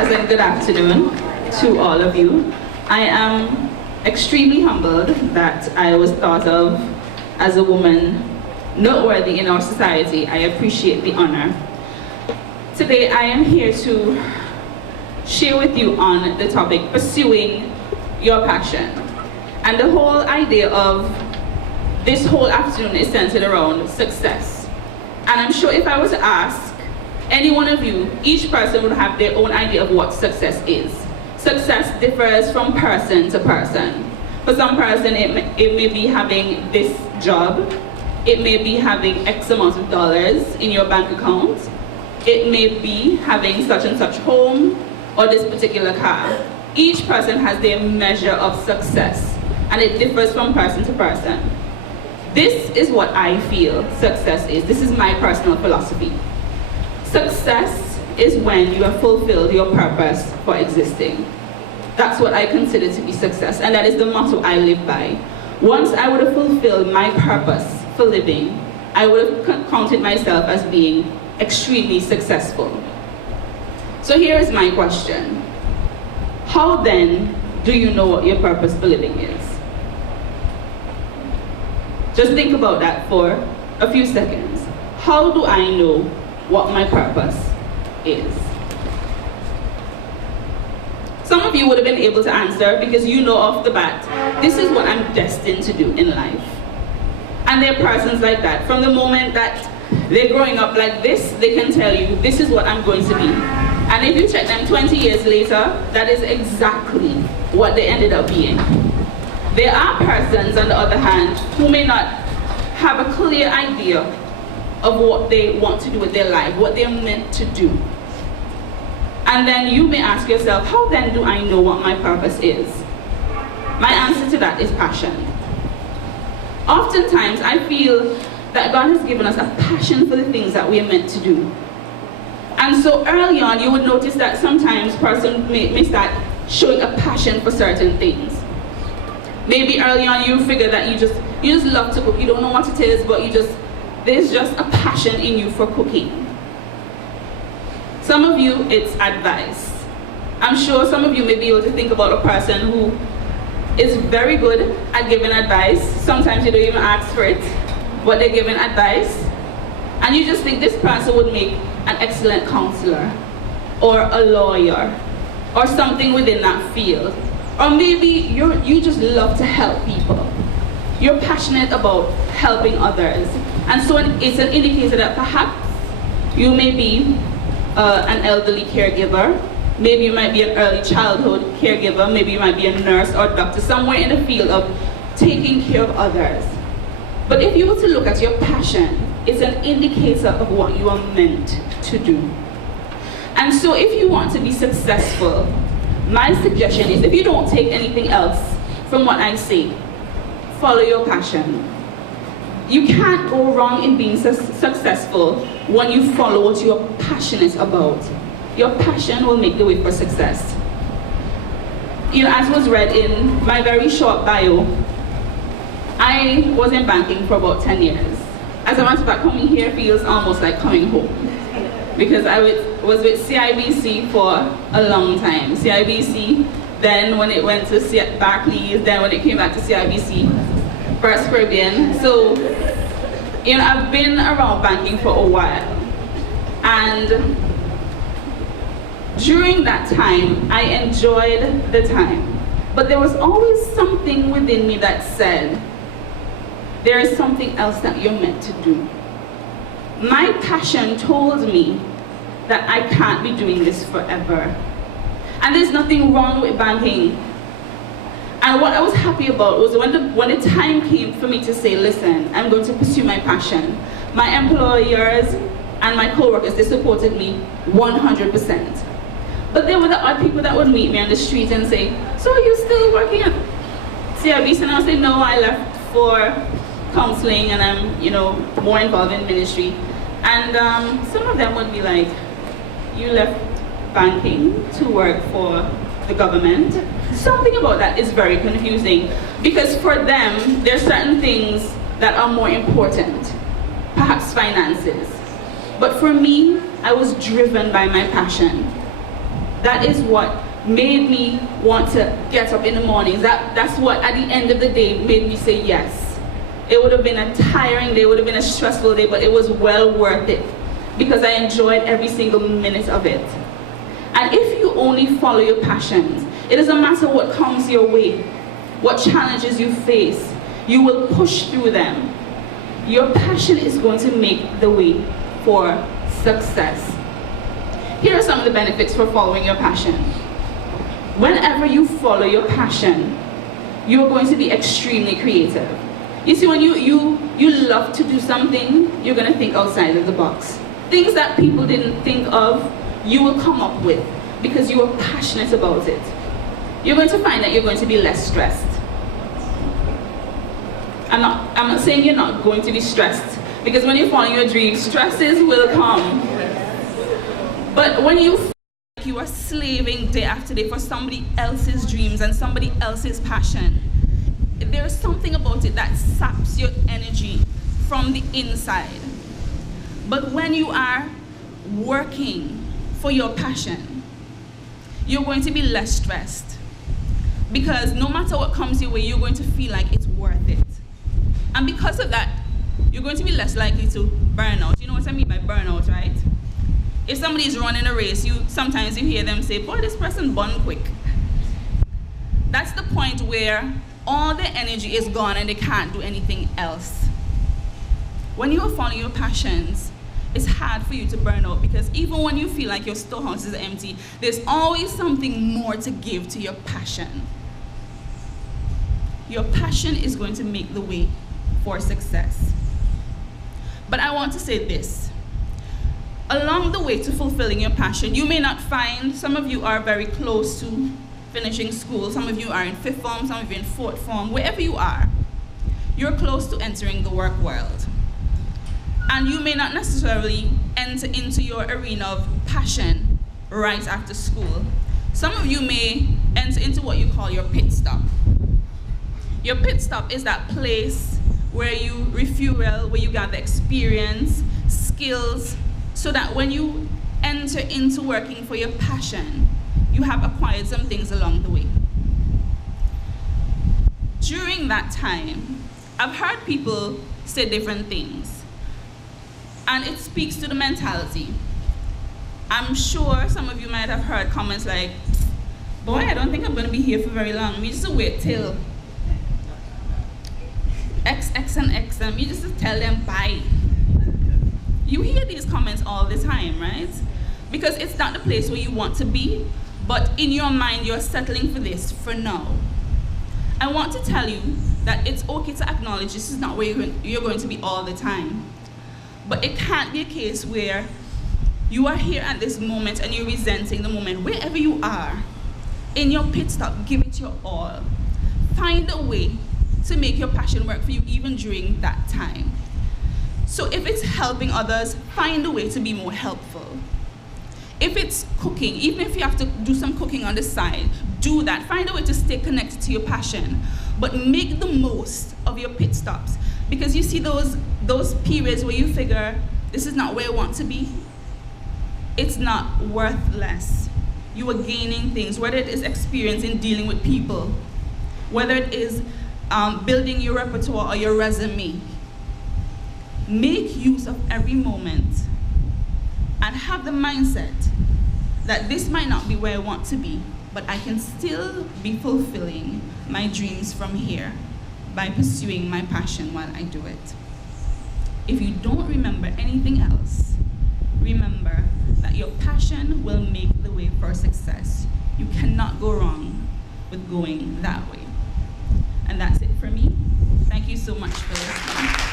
pleasant good afternoon to all of you. I am extremely humbled that I was thought of as a woman noteworthy in our society. I appreciate the honor. Today I am here to share with you on the topic, pursuing your passion. And the whole idea of this whole afternoon is centered around success. And I'm sure if I was to ask any one of you, each person would have their own idea of what success is. Success differs from person to person. For some person, it may be having this job. It may be having X amount of dollars in your bank account. It may be having such and such home or this particular car. Each person has their measure of success, and it differs from person to person. This is what I feel success is. This is my personal philosophy. Success is when you have fulfilled your purpose for existing. That's what I consider to be success, and that is the motto I live by. Once I would have fulfilled my purpose for living, I would have counted myself as being extremely successful. So here is my question. How then do you know what your purpose for living is? Just think about that for a few seconds. How do I know what my purpose is? Some of you would have been able to answer because you know off the bat, this is what I'm destined to do in life. And there are persons like that. From the moment that they're growing up like this, they can tell you, this is what I'm going to be. And if you check them 20 years later, that is exactly what they ended up being. There are persons, on the other hand, who may not have a clear idea of what they want to do with their life, what they're meant to do. And then you may ask yourself, how then do I know what my purpose is? My answer to that is passion. Oftentimes, I feel that God has given us a passion for the things that we are meant to do. And so early on, you would notice that sometimes person may start showing a passion for certain things. Maybe early on you figure that you just love to cook. You don't know what it is, but there's just a passion in you for cooking. Some of you, it's advice. I'm sure some of you may be able to think about a person who is very good at giving advice. Sometimes you don't even ask for it, but they're giving advice. And you just think this person would make an excellent counselor, or a lawyer, or something within that field. Or maybe you just love to help people. You're passionate about helping others. And so it's an indicator that perhaps you may be an elderly caregiver. Maybe you might be an early childhood caregiver. Maybe you might be a nurse or doctor, somewhere in the field of taking care of others. But if you were to look at your passion, it's an indicator of what you are meant to do. And so if you want to be successful, my suggestion is, if you don't take anything else from what I say, follow your passion. You can't go wrong in being successful when you follow what you're passionate about. Your passion will make the way for success. You know, as was read in my very short bio, I was in banking for about 10 years. As a matter of fact, coming here feels almost like coming home, because I was with CIBC for a long time. CIBC, then when it went to Barclays, then when it came back to CIBC, First Caribbean. So, you know, I've been around banking for a while. And during that time, I enjoyed the time. But there was always something within me that said, there is something else that you're meant to do. My passion told me that I can't be doing this forever. And there's nothing wrong with banking. And what I was happy about was when the time came for me to say, listen, I'm going to pursue my passion. My employers and my co-workers, they supported me 100%. But there were the odd people that would meet me on the street and say, so are you still working at CIBC? And I'll say, no, I left for counseling and I'm, you know, more involved in ministry. And some of them would be like, you left banking to work for the government. Something about that is very confusing, because for them, there's certain things that are more important, perhaps finances. But for me, I was driven by my passion. That is what made me want to get up in the mornings. That's what at the end of the day made me say yes. It would have been a tiring day, it would have been a stressful day, but it was well worth it because I enjoyed every single minute of it. And if you only follow your passions, it doesn't matter what comes your way, what challenges you face, you will push through them. Your passion is going to make the way for success. Here are some of the benefits for following your passion. Whenever you follow your passion, you're going to be extremely creative. You see, when you love to do something, you're going to think outside of the box. Things that people didn't think of, you will come up with because you are passionate about it. You're going to find that you're going to be less stressed. I'm not saying you're not going to be stressed, because when you're following your dreams, stresses will come. But when you feel like you are slaving day after day for somebody else's dreams and somebody else's passion, there's something about it that saps your energy from the inside. But when you are working for your passion, you're going to be less stressed, because no matter what comes your way, you're going to feel like it's worth it. And because of that, you're going to be less likely to burn out. You know what I mean by burnout, right? If somebody is running a race, sometimes you hear them say, boy, this person bun quick. That's the point where all the energy is gone and they can't do anything else. When you are following your passions, it's hard for you to burn out, because even when you feel like your storehouse is empty, there's always something more to give to your passion. Your passion is going to make the way for success. But I want to say this. Along the way to fulfilling your passion, you may not find, some of you are very close to finishing school, some of you are in 5th form, some of you in 4th form, wherever you are, you're close to entering the work world. And you may not necessarily enter into your arena of passion right after school. Some of you may enter into what you call your pit stop. Your pit stop is that place where you refuel, where you gather experience, skills, so that when you enter into working for your passion, you have acquired some things along the way. During that time, I've heard people say different things, and it speaks to the mentality. I'm sure some of you might have heard comments like, boy, I don't think I'm going to be here for very long. We just wait till X and X, and you just tell them bye. You hear these comments all the time, right? Because it's not the place where you want to be, but in your mind, you're settling for this for now. I want to tell you that it's okay to acknowledge this is not where you're going to be all the time. But it can't be a case where you are here at this moment and you're resenting the moment. Wherever you are, in your pit stop, give it your all. Find a way to make your passion work for you even during that time. So if it's helping others, find a way to be more helpful. If it's cooking, even if you have to do some cooking on the side, do that. Find a way to stay connected to your passion, but make the most of your pit stops. Because you see those periods where you figure, this is not where I want to be. It's not worth less. You are gaining things, whether it is experience in dealing with people, whether it is building your repertoire or your resume. Make use of every moment and have the mindset that this might not be where I want to be, but I can still be fulfilling my dreams from here by pursuing my passion while I do it. If you don't remember anything else, remember that your passion will make the way for success. You cannot go wrong with going that way. And that's it for me. Thank you so much for listening.